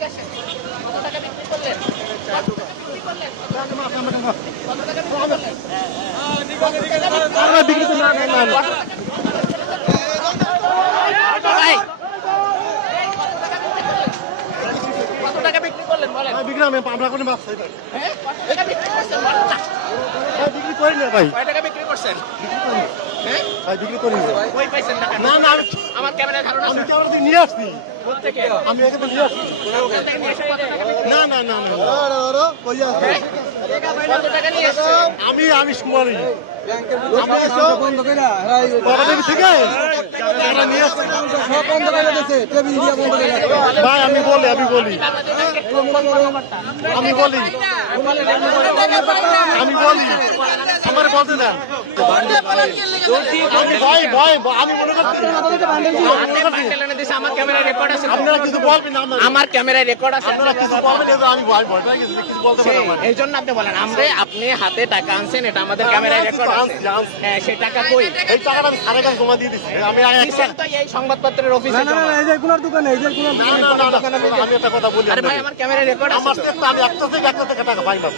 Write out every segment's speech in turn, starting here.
এদিকে আসেন। কত টাকা বিক্রি করলেন? বিক্রি করলেন? কত টাকা বিক্রি করলেন? বিক্রি তো না না না না। ভাই, কত টাকা বিক্রি করলেন বলেন? বিক্রি আমি আমরা কোনো মাছ খাই না। হ্যাঁ? কত টাকা বিক্রি করছেন বলেন না? বিক্রি করি না ভাই। কয় টাকা বিক্রি করছেন? হ্যাঁ? ভাই বিক্রি করি না। কই পাইছেন টাকা? না না আমার ক্যামেরায় ধারণা আমি আছে। কেমন নিয়ে আসছি। কোত্থেকে? আমি এখানে নিয়ে আসছি। ওখান থেকে নিয়ে এসে কত টাকা বিক্রি না না না না হ্যাঁ? কত টাকা নিয়ে এসছেন? আমি সুমারি বন্ধ করে বাবাদেবী থেকে আমরা নিয়ে আসছি। বন্ধ করে দিয়েছে টেবিল দিয়ে বন্ধ করে দিয়েছে ভাই আমি বলি বাংলাদেশ ব্যাংকের কোন কর্মকর্তা? আমি বলি আমার বলতে দেন আমি ভয় ভয় আমি মনে করছি বান্ডেল এনে দিছে, আমার ক্যামেরায় রেকর্ড আছে। আপনারা কিছু বলবেন না আমার ক্যামেরায় রেকর্ড আছে। আপনারা কিছু বলবেন না, আমি ভয় ভয় পেয়ে গেছি, কিছু বলতে পারলাম না। এই জন্য আপনি বলেন, আপনি হাতে টাকা আনছেন, এটা আমাদের ক্যামেরায় রেকর্ড আছে। হ্যাঁ, সেই টাকা কই? এই টাকাটা আমি সাড়ে কাছে জমা দিয়ে দিচ্ছি আমি দিছেন তো এই সংবাদপত্রের অফিসে জমা। এই যে কোনার দোকানে এই যে কোনার না না না আমি একটা কথা বলি আরে ভাই, আমার ক্যামেরায় রেকর্ড আমার আছে। থেকে আমি একটা থেকে টাকা পাই না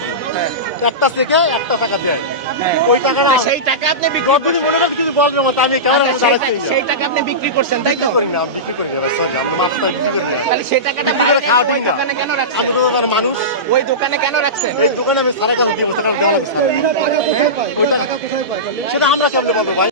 একটা থেকে একটা টাকা দেয় হ্যাঁ। ওই টাকাটা তো সেই টাকা আপনি বিক্রি যদি করছেন। মনে করেন কিছু বলবেন না আমি কেমন আচ্ছা, সেই টাকা আপনি বিক্রি করছেন, তাই তো? করি না আমি বিক্রি করি না সরি আমরা মাছটা বিক্রি করি না তাহলে সেই টাকাটা বাইরে খাওয়া ওই ঠিক না। দোকানে কেন রাখছেন? আমি তো আমার মানুষ ওই দোকানে কেন রাখছেন? এই দোকানে আমি সাড়ে কাছে দিব টাকা দেওয়া লাগছে টাকা কোথায় পায় টাকা কোথায় পায় সেটা আমরা কেমনে বলবো ভাই